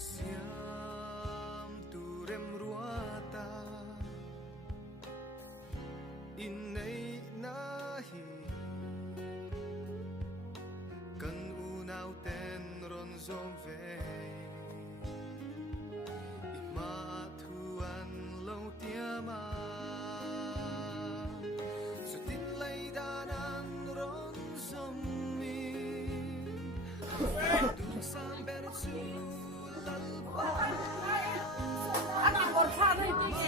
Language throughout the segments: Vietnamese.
Siam turem ruata inneih nahi kan unaw ten ron zove imatuan lo tiama sutin lay danan ron zomi duk samber su 아나 뭘 사는 이게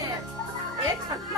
애 착각.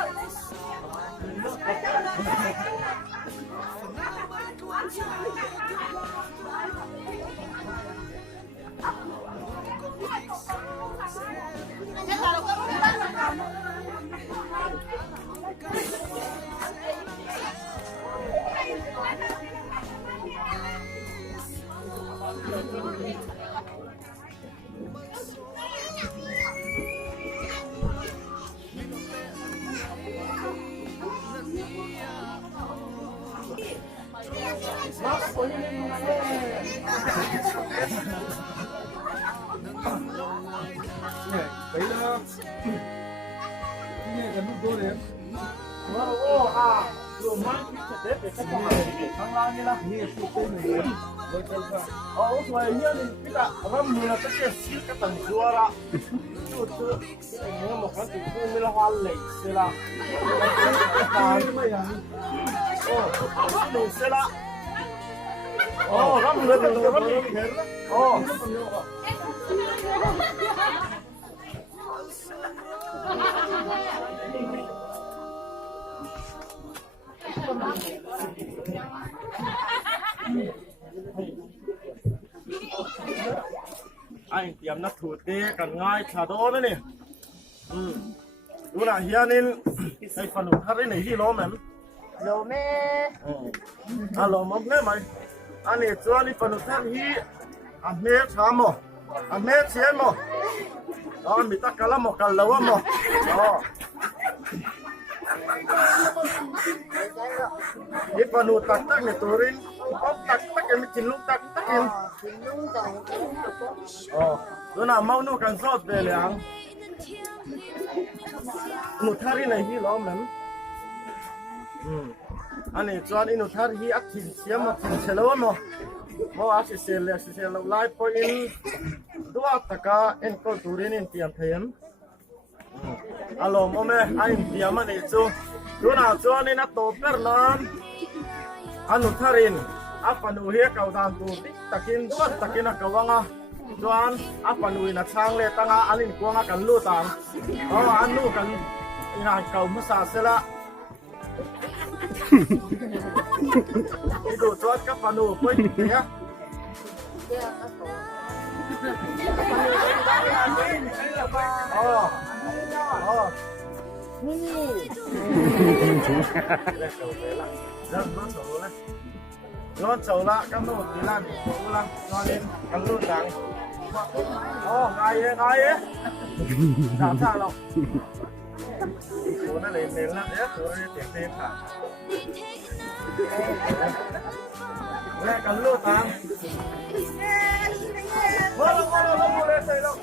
Đấy là cái nút đô đấy. Ô à, rồi mang cái chất đấy để các bạn thằng lang như là Ini sih ini. oh soalnya nih kita orang mula kecil sih kata suara itu ini mau kan itu mila halai sila oh itu sila oh orang mula kecil oh anh tiệm nắp thụt đi cần ngay thả đô nữa nè lúc nào hiện nên cái phần hụt thắt này hi lố mày lô mê lố mắm thế mày anh này cho anh phần hụt thắt hi anh mê chám mò anh mê chén mò đó anh bị tắc cả lắm mò cả lâu mò đó cái phần hụt tắc tắc này tôi rin bóc tắc tắc cái mình chín lúc tắc tắc em lúc nào mau nuôi cần sốt về liền nụ thari này hi lo mắm anh ấy cho anh nụ thari hi ắt thìn xiêm mà thìn chelo mà mau ắt xịt lâu lại point dua taka en câu turin en tiệm thêm alo mome anh tiệm mà này chú lúc nào cho anh nó tổ per non anh nụ tharin apa nu hi kau dan tu takin dua takin akawanga doan apa nu ina chang le tanga alin kuanga kan lu tang anu kan ina kau musa sela itu tuat ka panu poi ya Ngon sầu lạ, các nô tí lan, cổ lăng, ngon lên, ăn luôn đắng. Ngay ấy. Đảm sao đâu. Cổ nó lên lặng đấy, cổ nó tiếng tên cả. Lẹ ăn luôn đắng. Vô lên, xây đâu.